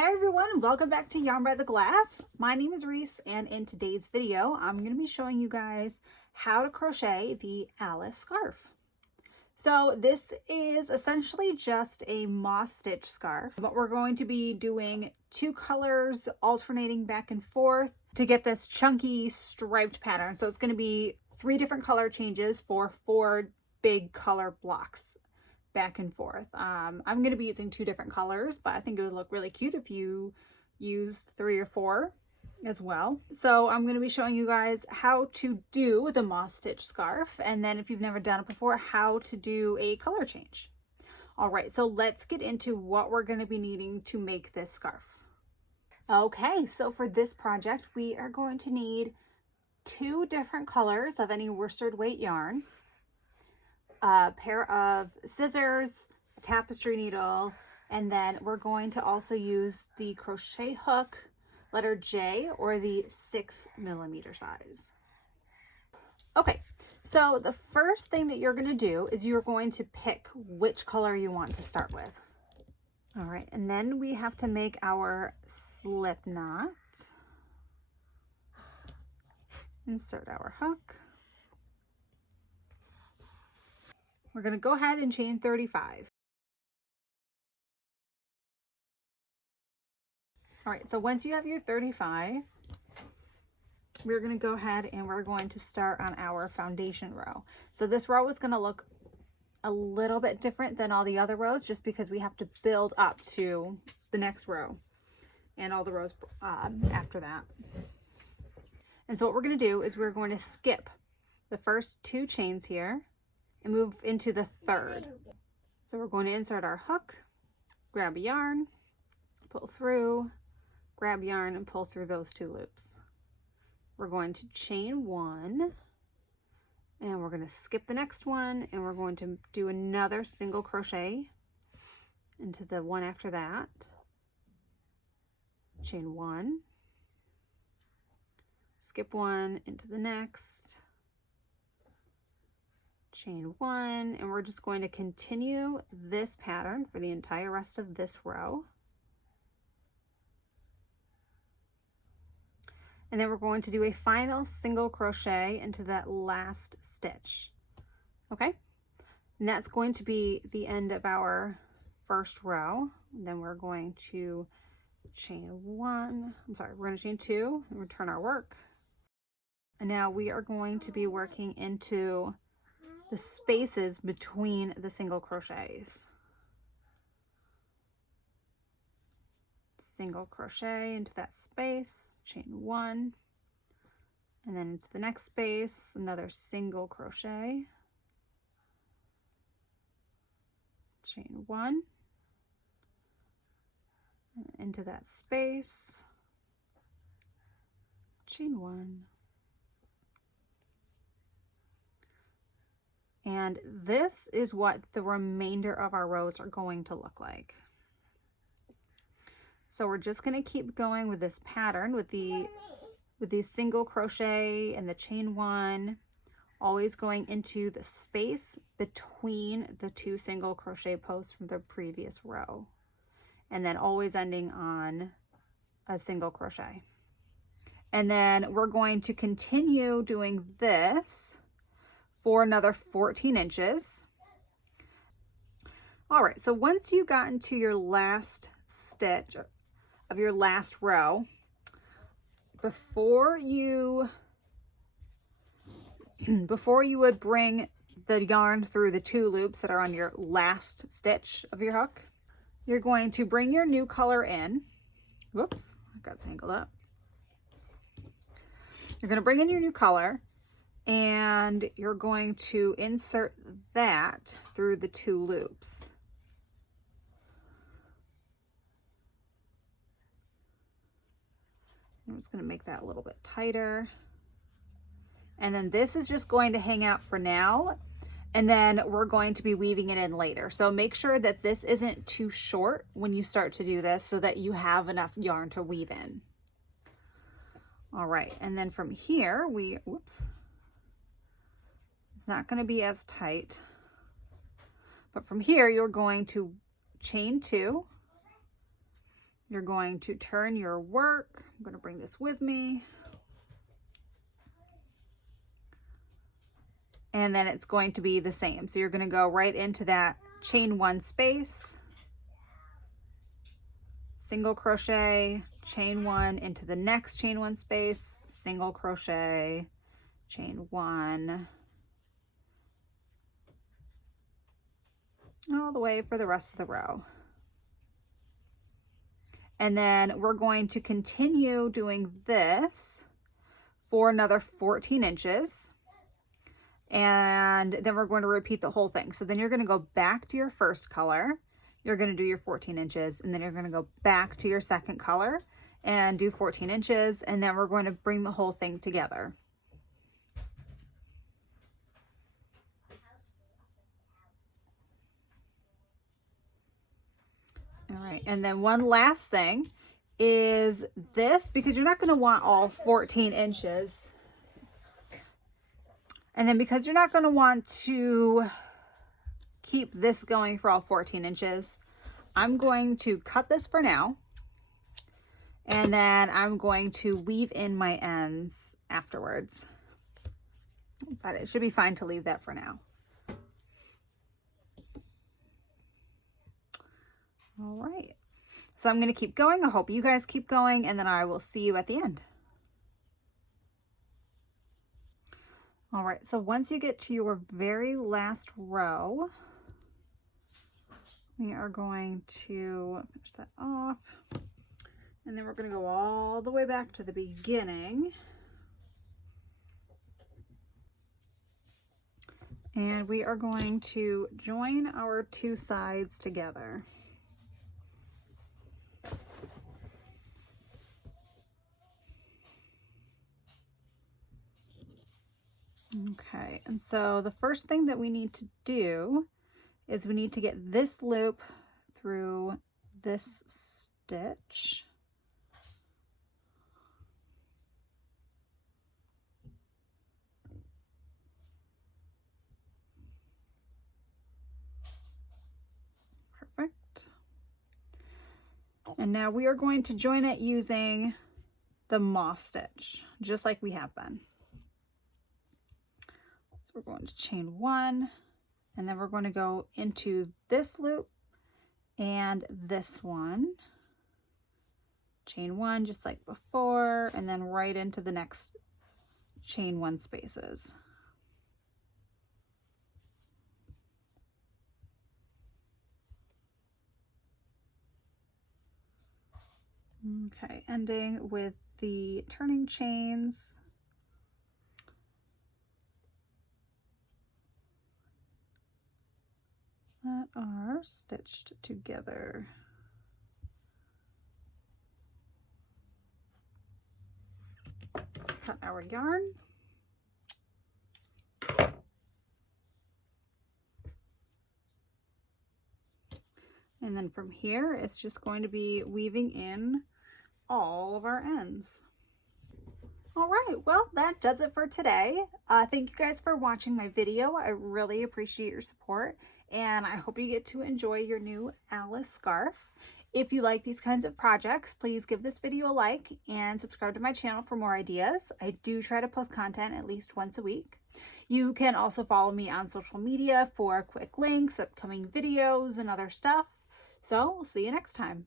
Hi everyone, welcome back to Yarn by the Glass. My name is Reese, and in today's video I'm going to be showing you guys how to crochet the Alice scarf. So this is essentially just a moss stitch scarf, but we're going to be doing two colors alternating back and forth to get this chunky striped pattern. So it's going to be 3 different color changes for 4 big color blocks back and forth. I'm going to be using 2 different colors, but I think it would look really cute if you used 3 or 4 as well. So I'm going to be showing you guys how to do the moss stitch scarf, and then if you've never done it before, how to do a color change. All right, so let's get into what we're going to be needing to make this scarf. Okay, so for this project we are going to need 2 different colors of any worsted weight yarn, a pair of scissors, a tapestry needle, and then we're going to also use the crochet hook, letter J, or the 6mm size. Okay, so the first thing that you're going to do is you're going to pick which color you want to start with. All right, and then we have to make our slip knot. Insert our hook. We're going to go ahead and chain 35. All right, so once you have your 35, we're going to go ahead and we're going to start on our foundation row. So this row is going to look a little bit different than all the other rows just because we have to build up to the next row and all the rows after that. And so what we're going to do is we're going to skip the first 2 chains here and move into the 3rd. So we're going to insert our hook, grab a yarn, pull through, grab yarn, and pull through those 2 loops. We're going to chain 1, and we're going to skip the next one, and we're going to do another single crochet into the one after that. Chain 1, skip 1 into the next, chain 1, and we're just going to continue this pattern for the entire rest of this row. And then we're going to do a final single crochet into that last stitch. Okay, and that's going to be the end of our first row. And then we're going to chain 1, we're going to chain 2 and return our work. And now we are going to be working into the spaces between the single crochets. Single crochet into that space, chain 1, and then into the next space, another single crochet, chain 1, and into that space, chain 1. And this is what the remainder of our rows are going to look like. So we're just going to keep going with this pattern with the single crochet and the chain 1, always going into the space between the 2 single crochet posts from the previous row, and then always ending on a single crochet. And then we're going to continue doing this for another 14 inches. All right, so once you've gotten to your last stitch of your last row, before you would bring the yarn through the 2 loops that are on your last stitch of your hook, you're going to bring your new color in. Whoops, I got tangled up. You're going to bring in your new color, and you're going to insert that through the 2 loops. I'm just going to make that a little bit tighter. And then this is just going to hang out for now, and then we're going to be weaving it in later. So make sure that this isn't too short when you start to do this so that you have enough yarn to weave in. All right, and then from here, it's not going to be as tight, but from here you're going to chain 2 you're going to turn your work. I'm going to bring this with me. And then it's going to be the same. So you're going to go right into that chain 1 space, single crochet, chain 1 into the next chain 1 space, single crochet, chain 1, all the way for the rest of the row. And then we're going to continue doing this for another 14 inches. And then we're going to repeat the whole thing. So then you're going to go back to your first color. You're going to do your 14 inches, and then you're going to go back to your second color and do 14 inches. And then we're going to bring the whole thing together. All right, and then one last thing is this, because you're not going to want all 14 inches. And then because you're not going to want to keep this going for all 14 inches, I'm going to cut this for now. And then I'm going to weave in my ends afterwards. But it should be fine to leave that for now. All right, so I'm going to keep going. I hope you guys keep going, and then I will see you at the end. All right, so once you get to your very last row, we are going to finish that off, and then we're going to go all the way back to the beginning. And we are going to join our 2 sides together. Okay, and so the first thing that we need to do is we need to get this loop through this stitch. Perfect. And now we are going to join it using the moss stitch, just like we have been. So we're going to chain 1, and then we're going to go into this loop and this one. Chain 1 just like before, and then right into the next chain 1 spaces. Okay, ending with the turning chains. That are stitched together. Cut our yarn. And then from here, it's just going to be weaving in all of our ends. All right, well, that does it for today. Thank you guys for watching my video. I really appreciate your support, and I hope you get to enjoy your new Alice scarf. If you like these kinds of projects, please give this video a like and subscribe to my channel for more ideas. I do try to post content at least once a week. You can also follow me on social media for quick links, upcoming videos, and other stuff. So, we'll see you next time.